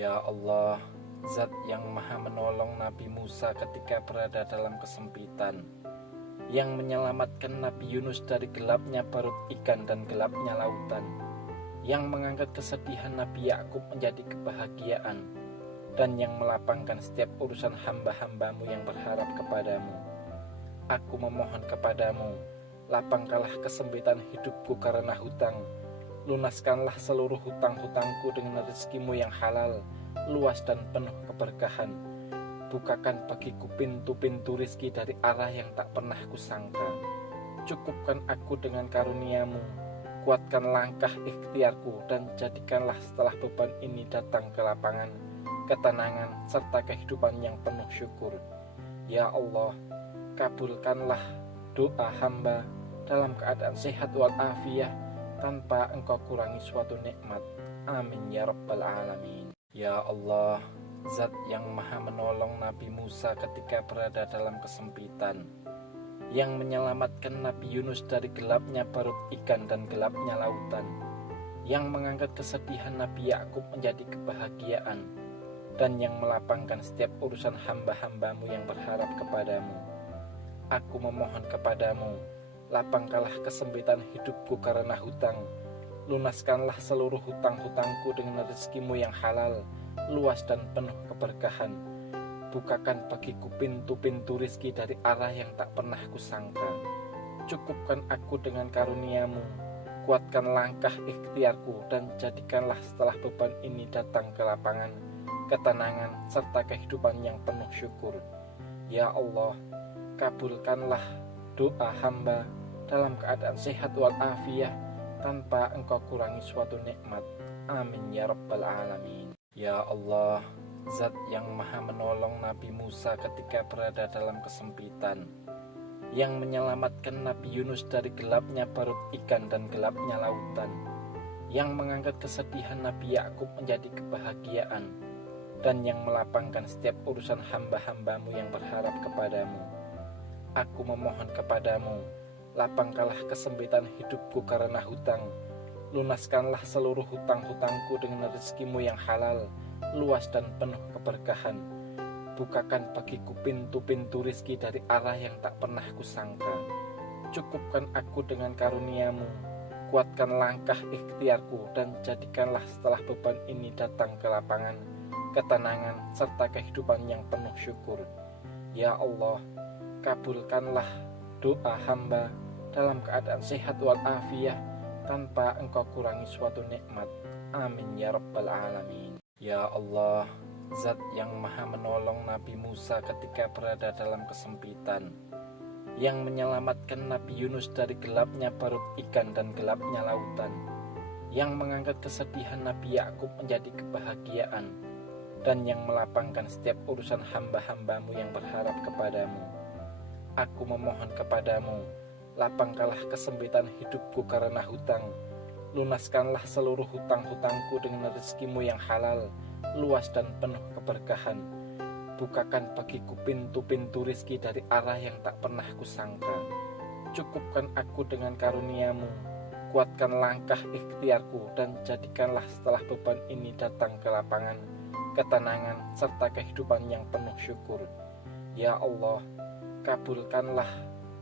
Ya Allah, Zat yang maha menolong Nabi Musa ketika berada dalam kesempitan, yang menyelamatkan Nabi Yunus dari gelapnya perut ikan dan gelapnya lautan, yang mengangkat kesedihan Nabi Yakub menjadi kebahagiaan, dan yang melapangkan setiap urusan hamba-hambamu yang berharap kepadamu. Aku memohon kepadamu, lapangkanlah kesempitan hidupku karena hutang. Lunaskanlah seluruh hutang-hutangku dengan rezekimu yang halal, luas dan penuh keberkahan. Bukakan bagiku pintu-pintu rizki dari arah yang tak pernah kusangka. Cukupkan aku dengan karuniamu, kuatkan langkah ikhtiarku, dan jadikanlah setelah beban ini datang ke lapangan, ketenangan, serta kehidupan yang penuh syukur. Ya Allah, kabulkanlah doa hamba dalam keadaan sehat walafiat, tanpa engkau kurangi suatu nikmat. Amin ya rabbal alamin. Ya Allah, Zat yang maha menolong Nabi Musa ketika berada dalam kesempitan, yang menyelamatkan Nabi Yunus dari gelapnya perut ikan dan gelapnya lautan, yang mengangkat kesedihan Nabi Yakub menjadi kebahagiaan, dan yang melapangkan setiap urusan hamba-hambamu yang berharap kepadamu. Aku memohon kepadamu, lapangkanlah kesempitan hidupku karena hutang. Lunaskanlah seluruh hutang-hutangku dengan rezekimu yang halal, luas dan penuh keberkahan. Bukakan bagiku pintu-pintu rizki dari arah yang tak pernah kusangka. Cukupkan aku dengan karuniamu, kuatkan langkah ikhtiarku, dan jadikanlah setelah beban ini datang ke lapangan, ketenangan, serta kehidupan yang penuh syukur. Ya Allah, kabulkanlah doa hamba dalam keadaan sehat walafiat, tanpa engkau kurangi suatu nikmat. Amin ya rabbal alamin. Ya Allah, Zat yang maha menolong Nabi Musa ketika berada dalam kesempitan, yang menyelamatkan Nabi Yunus dari gelapnya perut ikan dan gelapnya lautan, yang mengangkat kesedihan Nabi Yakub menjadi kebahagiaan, dan yang melapangkan setiap urusan hamba-hambamu yang berharap kepadamu. Aku memohon kepadamu, lapangkanlah kesempitan hidupku karena hutang. Lunaskanlah seluruh hutang-hutangku dengan rezekimu yang halal, luas dan penuh keberkahan. Bukakan bagiku pintu-pintu rizki dari arah yang tak pernah kusangka. Cukupkan aku dengan karuniamu, kuatkan langkah ikhtiarku, dan jadikanlah setelah beban ini datang ke lapangan, ketenangan, serta kehidupan yang penuh syukur. Ya Allah, kabulkanlah doa hamba dalam keadaan sehat walafiat, tanpa engkau kurangi suatu nikmat. Amin ya rabbal alamin. Ya Allah, Zat yang maha menolong Nabi Musa ketika berada dalam kesempitan, yang menyelamatkan Nabi Yunus dari gelapnya perut ikan dan gelapnya lautan, yang mengangkat kesedihan Nabi Yakub menjadi kebahagiaan, dan yang melapangkan setiap urusan hamba-hambamu yang berharap kepadamu. Aku memohon kepadamu, lapangkanlah kesempitan hidupku karena hutang. Lunaskanlah seluruh hutang-hutangku dengan rezekimu yang halal, luas dan penuh keberkahan. Bukakan bagiku pintu-pintu rizki dari arah yang tak pernah kusangka. Cukupkan aku dengan karuniamu, kuatkan langkah ikhtiarku, dan jadikanlah setelah beban ini datang ke lapangan, ketenangan, serta kehidupan yang penuh syukur. Ya Allah, kabulkanlah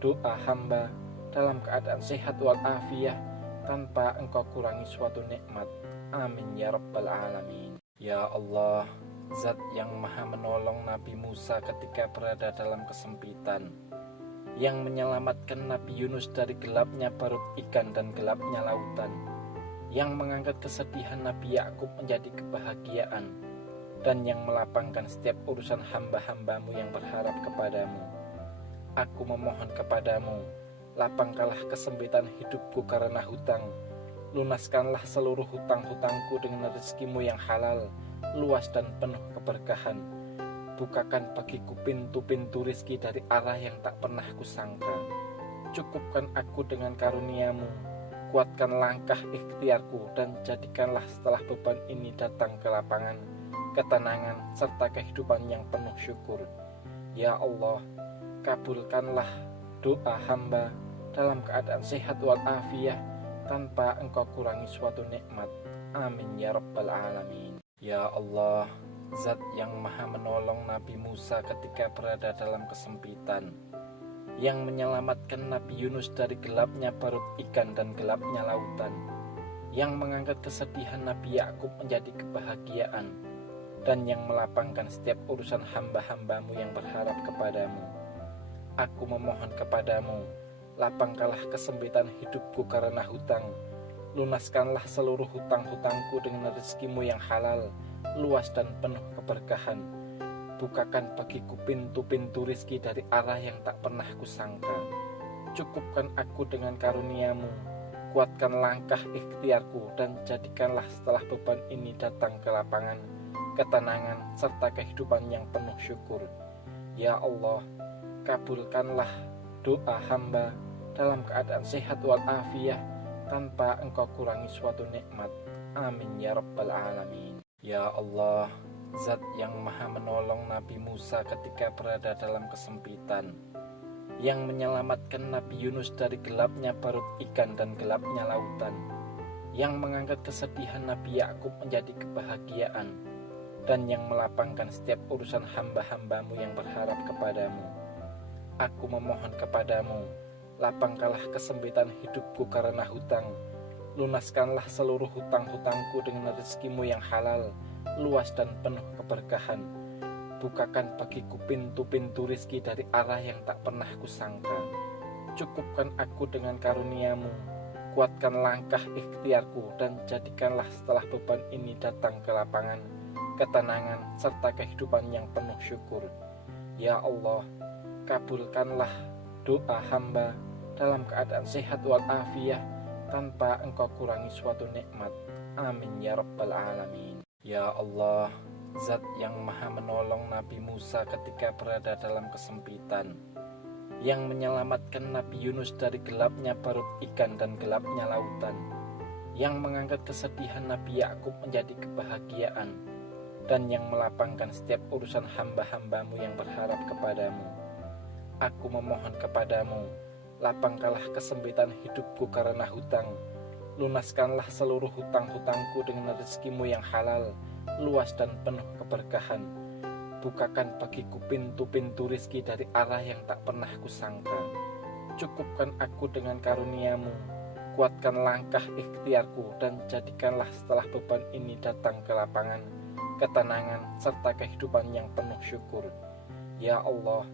doa hamba dalam keadaan sehat walafiat, tanpa engkau kurangi suatu nikmat. Amin ya rabbal alamin. Ya Allah, Zat yang maha menolong Nabi Musa ketika berada dalam kesempitan, yang menyelamatkan Nabi Yunus dari gelapnya perut ikan dan gelapnya lautan, yang mengangkat kesedihan Nabi Yakub menjadi kebahagiaan, dan yang melapangkan setiap urusan hamba-hambamu yang berharap kepadamu. Aku memohon kepadamu, lapangkanlah kesempitan hidupku karena hutang. Lunaskanlah seluruh hutang-hutangku dengan rezekimu yang halal, luas dan penuh keberkahan. Bukakan bagiku pintu-pintu rizki dari arah yang tak pernah kusangka. Cukupkan aku dengan karuniamu, kuatkan langkah ikhtiarku, dan jadikanlah setelah beban ini datang ke lapangan, ketenangan, serta kehidupan yang penuh syukur. Ya Allah, kabulkanlah doa hamba dalam keadaan sehat walafiat, tanpa engkau kurangi suatu nikmat. Amin ya rabbal alamin. Ya Allah, Zat yang maha menolong Nabi Musa ketika berada dalam kesempitan, yang menyelamatkan Nabi Yunus dari gelapnya perut ikan dan gelapnya lautan, yang mengangkat kesedihan Nabi Yakub menjadi kebahagiaan, dan yang melapangkan setiap urusan hamba-hambamu yang berharap kepadamu. Aku memohon kepadamu, lapangkanlah kesempitan hidupku karena hutang. Lunaskanlah seluruh hutang-hutangku dengan rezekimu yang halal, luas dan penuh keberkahan. Bukakan bagiku pintu-pintu rizki dari arah yang tak pernah kusangka. Cukupkan aku dengan karuniamu, kuatkan langkah ikhtiarku, dan jadikanlah setelah beban ini datang ke lapangan, ketenangan, serta kehidupan yang penuh syukur. Ya Allah, kabulkanlah doa hamba dalam keadaan sehat walafiat, tanpa engkau kurangi suatu nikmat. Amin ya rabbal alamin. Ya Allah, Zat yang maha menolong Nabi Musa ketika berada dalam kesempitan, yang menyelamatkan Nabi Yunus dari gelapnya perut ikan dan gelapnya lautan, yang mengangkat kesedihan Nabi Yakub menjadi kebahagiaan, dan yang melapangkan setiap urusan hamba-hambamu yang berharap kepadamu. Aku memohon kepadamu, lapangkanlah kesempitan hidupku karena hutang. Lunaskanlah seluruh hutang-hutangku dengan rezekimu yang halal, luas dan penuh keberkahan. Bukakan bagiku pintu-pintu rizki dari arah yang tak pernah kusangka. Cukupkan aku dengan karuniamu, kuatkan langkah ikhtiarku, dan jadikanlah setelah beban ini datang ke lapangan, ketenangan, serta kehidupan yang penuh syukur. Ya Allah, kabulkanlah doa hamba dalam keadaan sehat walafiat, tanpa engkau kurangi suatu nikmat. Amin ya rabbal alamin. Ya Allah, Zat yang maha menolong Nabi Musa ketika berada dalam kesempitan, yang menyelamatkan Nabi Yunus dari gelapnya perut ikan dan gelapnya lautan, yang mengangkat kesedihan Nabi Yakub menjadi kebahagiaan, dan yang melapangkan setiap urusan hamba-hambamu yang berharap kepadamu. Aku memohon kepadamu, lapangkanlah kesempitan hidupku karena hutang. Lunaskanlah seluruh hutang-hutangku dengan rezekimu yang halal, luas dan penuh keberkahan. Bukakan bagiku pintu-pintu rizki dari arah yang tak pernah kusangka. Cukupkan aku dengan karuniamu, kuatkan langkah ikhtiarku, dan jadikanlah setelah beban ini datang ke lapangan, ketenangan, serta kehidupan yang penuh syukur. Ya Allah,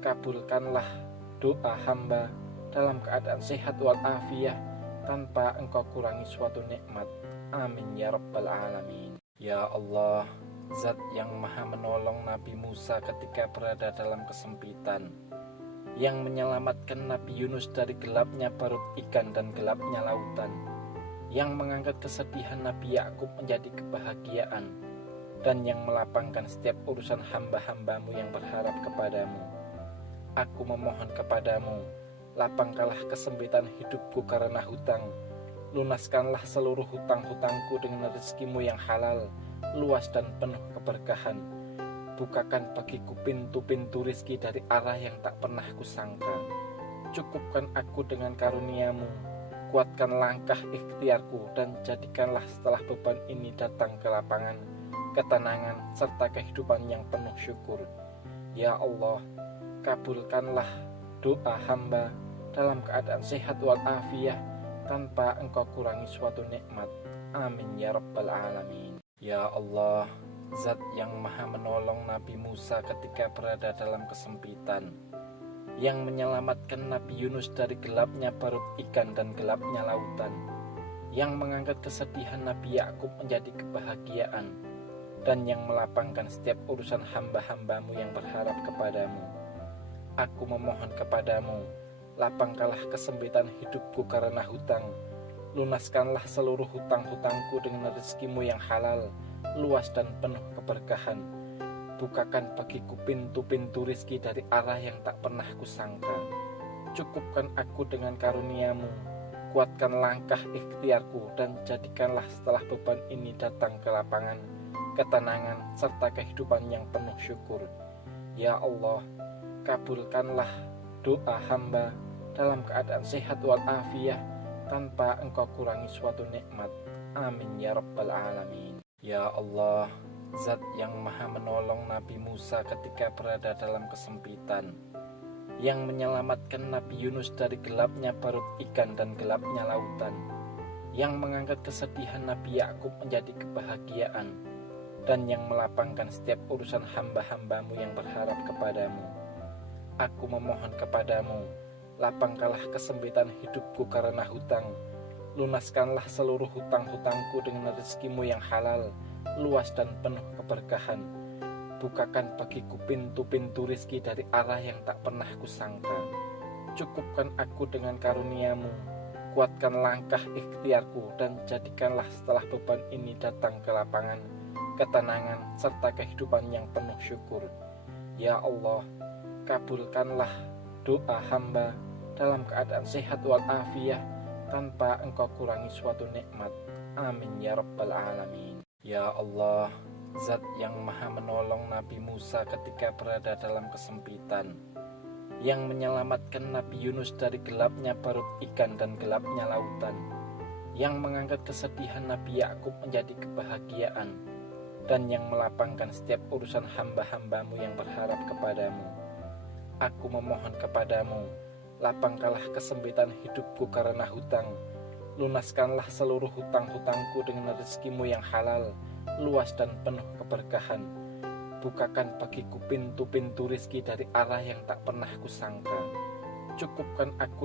kabulkanlah doa hamba dalam keadaan sehat walafiat, tanpa engkau kurangi suatu nikmat. Amin ya rabbal alamin. Ya Allah, Zat yang maha menolong Nabi Musa ketika berada dalam kesempitan, yang menyelamatkan Nabi Yunus dari gelapnya perut ikan dan gelapnya lautan, yang mengangkat kesedihan Nabi Yakub menjadi kebahagiaan, dan yang melapangkan setiap urusan hamba-hambamu yang berharap kepadamu. Aku memohon kepadamu, lapangkanlah kesempitan hidupku karena hutang. Lunaskanlah seluruh hutang-hutangku dengan rezekimu yang halal, luas dan penuh keberkahan. Bukakan bagiku pintu-pintu rizki dari arah yang tak pernah kusangka. Cukupkan aku dengan karuniamu, kuatkan langkah ikhtiarku, dan jadikanlah setelah beban ini datang ke lapangan, ketenangan, serta kehidupan yang penuh syukur. Ya Allah, kabulkanlah doa hamba dalam keadaan sehat walafiat, tanpa engkau kurangi suatu nikmat. Amin ya rabbal alamin. Ya Allah, Zat yang maha menolong Nabi Musa ketika berada dalam kesempitan, yang menyelamatkan Nabi Yunus dari gelapnya perut ikan dan gelapnya lautan, yang mengangkat kesedihan Nabi Yakub menjadi kebahagiaan, dan yang melapangkan setiap urusan hamba-hambamu yang berharap kepadamu. Aku memohon kepadamu, lapangkanlah kesempitan hidupku karena hutang. Lunaskanlah seluruh hutang-hutangku dengan rezekimu yang halal, luas dan penuh keberkahan. Bukakan bagiku pintu-pintu rizki dari arah yang tak pernah kusangka. Cukupkan aku dengan karuniamu, kuatkan langkah ikhtiarku, dan jadikanlah setelah beban ini datang ke lapangan, ketenangan, serta kehidupan yang penuh syukur. Ya Allah, kabulkanlah doa hamba dalam keadaan sehat walafiat, tanpa engkau kurangi suatu nikmat. Amin ya rabbal alamin. Ya Allah, Zat yang maha menolong Nabi Musa ketika berada dalam kesempitan, yang menyelamatkan Nabi Yunus dari gelapnya perut ikan dan gelapnya lautan, yang mengangkat kesedihan Nabi Yakub menjadi kebahagiaan, dan yang melapangkan setiap urusan hamba-hambamu yang berharap kepadamu. Aku memohon kepadamu, lapangkanlah kesempitan hidupku karena hutang, lunaskanlah seluruh hutang-hutangku dengan rezekimu yang halal, luas dan penuh keberkahan. Bukakan bagiku pintu-pintu rizki dari arah yang tak pernah kusangka. Cukupkan aku dengan karuniamu, kuatkan langkah ikhtiarku, dan jadikanlah setelah beban ini datang ke lapangan, ketenangan, serta kehidupan yang penuh syukur. Ya Allah, kabulkanlah doa hamba dalam keadaan sehat walafiat, tanpa engkau kurangi suatu nikmat. Amin ya rabbal alamin. Ya Allah, Zat yang maha menolong Nabi Musa ketika berada dalam kesempitan, yang menyelamatkan Nabi Yunus dari gelapnya perut ikan dan gelapnya lautan, yang mengangkat kesedihan Nabi Yakub menjadi kebahagiaan, dan yang melapangkan setiap urusan hamba-hambamu yang berharap kepadamu. Aku memohon kepadamu, lapangkanlah kesempitan hidupku karena hutang, lunaskanlah seluruh hutang-hutangku dengan rezekimu yang halal, luas dan penuh keberkahan. Bukakan bagiku pintu-pintu rizki dari arah yang tak pernah kusangka. Cukupkan aku